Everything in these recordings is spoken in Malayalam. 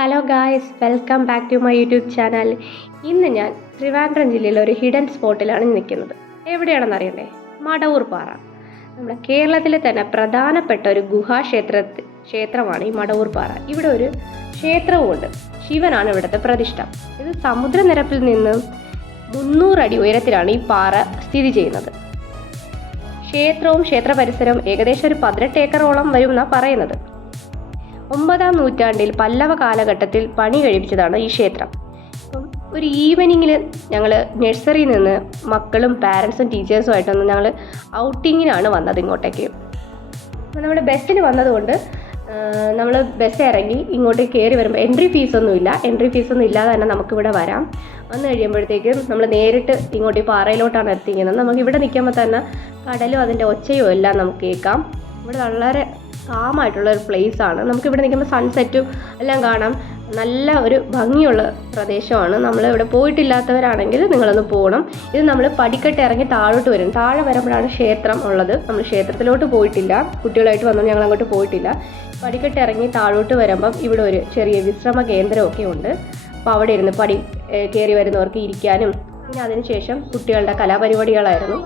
Hello guys, welcome back to my YouTube channel. ഇന്ന് ഞാൻ ട്രിവാൻഡ്രം ജില്ലയിലെ ഒരു ഹിഡൻ സ്പോട്ടിലാണ് നിൽക്കുന്നത്. എവിടെയാണെന്ന് അറിയണ്ടേ? മടവൂർ പാറ. നമ്മുടെ കേരളത്തിലെ തന്നെ പ്രധാനപ്പെട്ട ഒരു ക്ഷേത്രമാണ് ഈ മടവൂർ പാറ. ഇവിടെ ഒരു ക്ഷേത്രവുമുണ്ട്. ശിവനാണ് ഇവിടുത്തെ പ്രതിഷ്ഠ. ഇത് സമുദ്രനിരപ്പിൽ നിന്ന് 300 അടി ഉയരത്തിലാണ് ഈ പാറ സ്ഥിതി ചെയ്യുന്നത്. ക്ഷേത്രവും ക്ഷേത്ര പരിസരവും ഏകദേശം ഒരു 18 ഏക്കറോളം വരും എന്നാണ് പറയുന്നത്. 9-ാം നൂറ്റാണ്ടിൽ പല്ലവ കാലഘട്ടത്തിൽ പണി കഴിപ്പിച്ചതാണ് ഈ ക്ഷേത്രം. അപ്പം ഒരു ഈവനിങ്ങിൽ ഞങ്ങൾ നഴ്സറിയിൽ നിന്ന് മക്കളും പാരൻസും ടീച്ചേഴ്സുമായിട്ടൊന്ന് ഞങ്ങൾ ഔട്ടിങ്ങിനാണ് വന്നത് ഇങ്ങോട്ടേക്ക്. അപ്പോൾ നമ്മൾ ബസ്സിന് വന്നതുകൊണ്ട് നമ്മൾ ബസ് ഇറങ്ങി ഇങ്ങോട്ടേക്ക് കയറി വരുമ്പോൾ എൻട്രി ഫീസൊന്നും ഇല്ലാതെ തന്നെ നമുക്കിവിടെ വരാം. വന്നു കഴിയുമ്പോഴത്തേക്കും നമ്മൾ നേരിട്ട് ഇങ്ങോട്ട് ഈ പാറയിലോട്ടാണ് എത്തിക്കുന്നത്. നമുക്ക് ഇവിടെ നിൽക്കുമ്പോൾ തന്നെ കടലും അതിൻ്റെ ഒച്ചയും എല്ലാം നമുക്ക് കേൾക്കാം. ഇവിടെ വളരെ കാമായിട്ടുള്ള ഒരു പ്ലേസാണ്. നമുക്കിവിടെ നിൽക്കുമ്പോൾ സൺസെറ്റും എല്ലാം കാണാം. നല്ല ഒരു ഭംഗിയുള്ള പ്രദേശമാണ്. നമ്മൾ ഇവിടെ പോയിട്ടില്ലാത്തവരാണെങ്കിൽ നിങ്ങളൊന്ന് പോകണം. ഇത് നമ്മൾ പടിക്കെട്ട് ഇറങ്ങി താഴോട്ട് വരും. താഴെ വരുമ്പോഴാണ് ക്ഷേത്രം ഉള്ളത്. നമ്മൾ ക്ഷേത്രത്തിലോട്ട് പോയിട്ടില്ല, കുട്ടികളായിട്ട് വന്നു ഞങ്ങൾ അങ്ങോട്ട് പോയിട്ടില്ല. പടിക്കെട്ട് ഇറങ്ങി താഴോട്ട് വരുമ്പം ഇവിടെ ഒരു ചെറിയ വിശ്രമ കേന്ദ്രമൊക്കെ ഉണ്ട്. അപ്പോൾ അവിടെ ഇരുന്ന് പടി കയറി വരുന്നവർക്ക് ഇരിക്കാനും പിന്നെ അതിനുശേഷം കുട്ടികളുടെ കലാപരിപാടികളായിരുന്നു.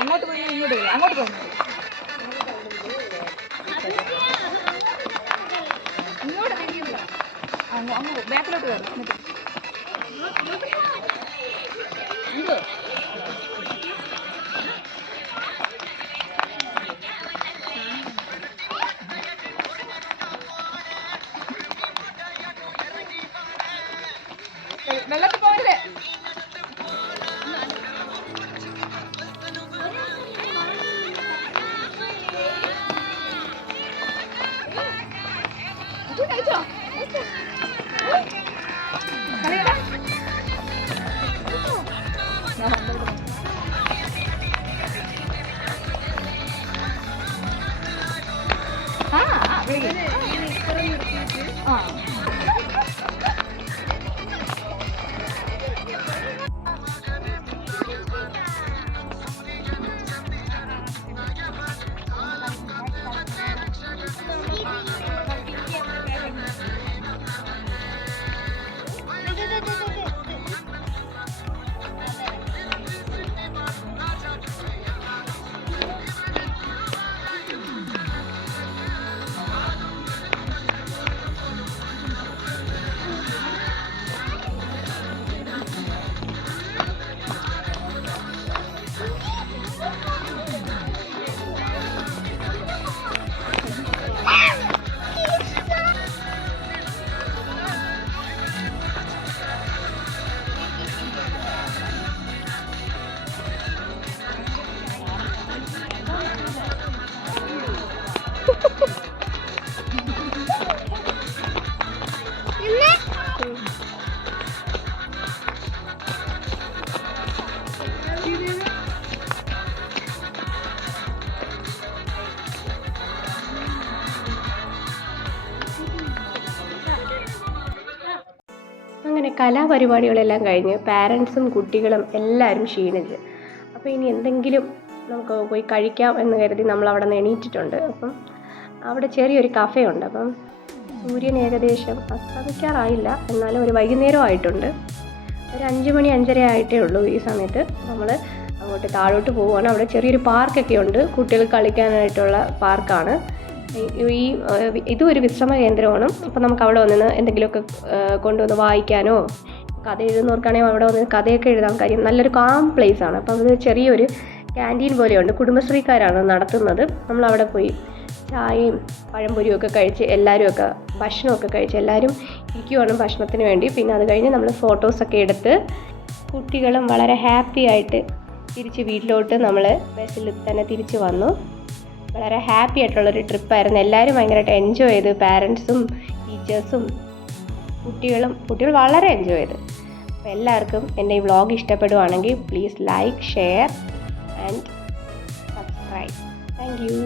അങ്ങോട്ട് പോയി അങ്ങോട്ട് പോയി ഇങ്ങോട്ട് ബാക്കിലോട്ട് കയറും. വെള്ളത്തിൽ പോകരുത്. അങ്ങനെ കലാപരിപാടികളെല്ലാം കഴിഞ്ഞ് പാരൻസും കുട്ടികളും എല്ലാവരും ക്ഷീണിച്ച് അപ്പോൾ ഇനി എന്തെങ്കിലും നമുക്ക് പോയി കഴിക്കാം എന്ന് കരുതി നമ്മൾ അവിടെ നിന്ന് എണീറ്റിട്ടുണ്ട്. അപ്പം അവിടെ ചെറിയൊരു കഫേ ഉണ്ട്. അപ്പം സൂര്യൻ ഏകദേശം അസ്തമിക്കാറായില്ല, എന്നാലും ഒരു വൈകുന്നേരം ആയിട്ടുണ്ട്. ഒരു 5 മണി 5:30 ആയിട്ടേ ഉള്ളൂ ഈ സമയത്ത്. നമ്മൾ അങ്ങോട്ട് താഴോട്ട് പോവുകയാണ്. അവിടെ ചെറിയൊരു പാർക്കൊക്കെ ഉണ്ട്, കുട്ടികൾ കളിക്കാനായിട്ടുള്ള പാർക്കാണ്. ഇതും ഒരു വിശ്രമ കേന്ദ്രമാണ്. അപ്പോൾ നമുക്ക് അവിടെ വന്ന് എന്തെങ്കിലുമൊക്കെ കൊണ്ടുവന്ന് വായിക്കാനോ കഥ എഴുതുന്നവർക്കാണെങ്കിൽ അവിടെ വന്ന് കഥയൊക്കെ എഴുതാൻ കാര്യം നല്ലൊരു കാം പ്ലേസ് ആണ്. അപ്പോൾ അത് ചെറിയൊരു ക്യാൻറ്റീൻ പോലെയുണ്ട്, കുടുംബശ്രീക്കാരാണ് നടത്തുന്നത്. നമ്മളവിടെ പോയി ചായയും പഴംപൊരിയും ഒക്കെ കഴിച്ച് എല്ലാവരുമൊക്കെ ഭക്ഷണമൊക്കെ കഴിച്ച് എല്ലാവരും ഇരിക്കുവാണ് ഭക്ഷണത്തിന് വേണ്ടി. പിന്നെ അത് കഴിഞ്ഞ് നമ്മൾ ഫോട്ടോസൊക്കെ എടുത്ത് കുട്ടികളും വളരെ ഹാപ്പി ആയിട്ട് തിരിച്ച് വീട്ടിലോട്ട് നമ്മൾ ബസ്സിൽ തന്നെ തിരിച്ച് വന്നു. വളരെ ഹാപ്പി ആയിട്ടുള്ളൊരു ട്രിപ്പായിരുന്നു. എല്ലാവരും ഭയങ്കരമായിട്ട് എൻജോയ് ചെയ്ത്, പാരൻസും ടീച്ചേഴ്സും കുട്ടികൾ വളരെ എൻജോയ് ചെയ്ത്. അപ്പോൾ എല്ലാവർക്കും എൻ്റെ ഈ വ്ളോഗ് ഇഷ്ടപ്പെടുവാണെങ്കിൽ please like, share and subscribe. Thank you.